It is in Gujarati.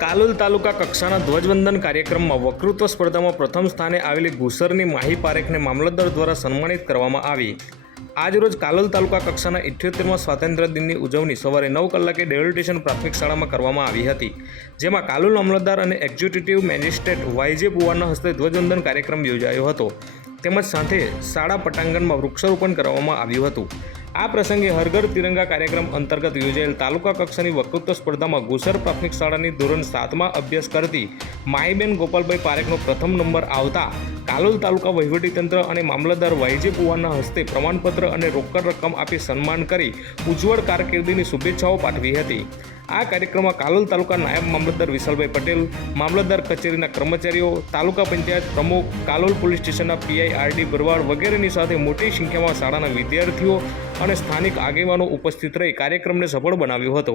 કાલોલ તાલુકા કક્ષાના ધ્વજવંદન કાર્યક્રમમાં વકૃત્વ સ્પર્ધામાં પ્રથમ સ્થાને આવેલી ગુસરની માહી પારેખને મામલતદાર દ્વારા સન્માનિત કરવામાં આવી. આજરોજ કાલોલ તાલુકા કક્ષાના ઇઠ્યોતેરમાં સ્વાતંત્ર્ય દિનની ઉજવણી સવારે નવ કલાકે ડેવલ પ્રાથમિક શાળામાં કરવામાં આવી હતી. જેમાં કાલોલ મામલતદાર અને એક્ઝિક્યુટિવ મેજિસ્ટ્રેટ વાયજે પુવારના હસ્તે ધ્વજવંદન કાર્યક્રમ યોજાયો હતો. તેમજ સાથે શાળા પટાંગણમાં વૃક્ષારોપણ કરવામાં આવ્યું હતું. આ પ્રસંગે હરઘર તિરંગા કાર્યક્રમ અંતર્ગત યોજાયેલ તાલુકા કક્ષાની વક્તૃત્વ સ્પર્ધામાં ગુસર પ્રાથમિક શાળાની ધોરણ સાતમાં અભ્યાસ કરતી માહીબેન ગોપાલભાઈ પારેખનો પ્રથમ નંબર આવતા કાલોલ તાલુકા વહીવટીતંત્ર અને મામલતદાર વાયજે પુવાના હસ્તે પ્રમાણપત્ર અને રોકડ રકમ આપી સન્માન કરી ઉજ્જવળ કારકિર્દીની શુભેચ્છાઓ પાઠવી હતી. આ કાર્યક્રમમાં કાલોલ તાલુકા નાયબ મામલતદાર વિશાલભાઈ પટેલ, મામલતદાર કચેરીના કર્મચારીઓ, તાલુકા પંચાયત પ્રમુખ, કાલોલ પોલીસ સ્ટેશનના પીઆઈ આરડી બરવાડ વગેરેની સાથે મોટી સંખ્યામાં શાળાના વિદ્યાર્થીઓ અને સ્થાનિક આગેવાનો ઉપસ્થિત રહી કાર્યક્રમને સફળ બનાવ્યો હતો.